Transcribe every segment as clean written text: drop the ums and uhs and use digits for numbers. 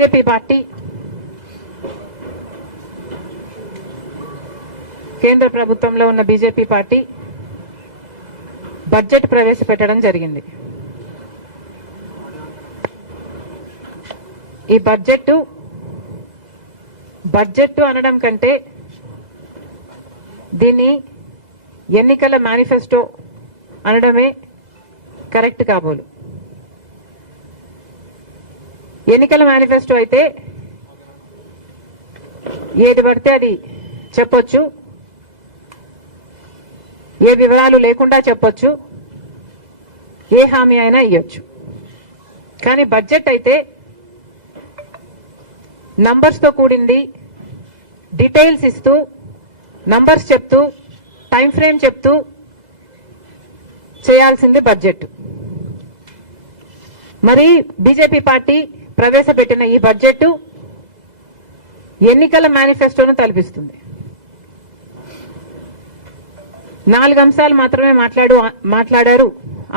BJP party కేంద్ర ప్రభుత్వంలో ఉన్న బీజేపీ పార్టీ బడ్జెట్ ప్రవేశపెట్టడం జరిగింది. ఈ బడ్జెట్ అనడం కంటే దీన్ని ఎన్నికల మేనిఫెస్టో అనడమే కరెక్ట్ కాబోలు. ఎన్నికల మేనిఫెస్టో అయితే ఏది పడితే అది చెప్పొచ్చు, ఏ వివరాలు లేకుండా చెప్పొచ్చు, ఏ హామీ అయినా ఇవ్వచ్చు. కానీ బడ్జెట్ అయితే నంబర్స్ తో కూడింది, డీటెయిల్స్ ఇస్తూ, నంబర్స్ చెప్తూ, టైం ఫ్రేమ్ చెప్తూ చేయాల్సింది బడ్జెట్. మరి బీజేపీ పార్టీ ప్రవేశపెట్టిన ఈ బడ్జెట్ ఎన్నికల మేనిఫెస్టోను తలపిస్తుంది. 4 అంశాలు మాత్రమే మాట్లాడారు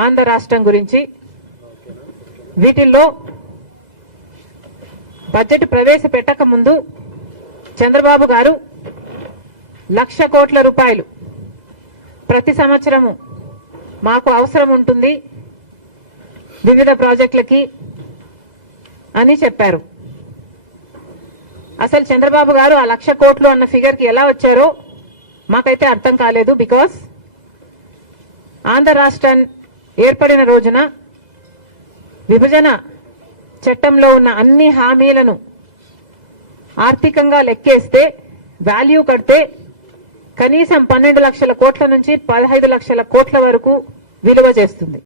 ఆంధ్ర రాష్ట్రం గురించి. వీటిల్లో బడ్జెట్ ప్రవేశపెట్టక ముందు చంద్రబాబు గారు 1,00,000 కోట్ల రూపాయలు ప్రతి సంవత్సరము మాకు అవసరం ఉంటుంది వివిధ ప్రాజెక్టులకి అని చెప్పారు. అసలు చంద్రబాబు గారు ఆ 1,00,000 కోట్లు అన్న ఫిగర్ కి ఎలా వచ్చారో మాకైతే అర్థం కాలేదు. బికాస్ ఆంధ్ర రాష్ట్రం ఏర్పడిన రోజున విభజన చట్టంలో ఉన్న అన్ని హామీలను ఆర్థికంగా లెక్కేస్తే వాల్యూ కడితే కనీసం 12 లక్షల కోట్ల నుంచి 15 లక్షల కోట్ల వరకు విలువ చేస్తుంది.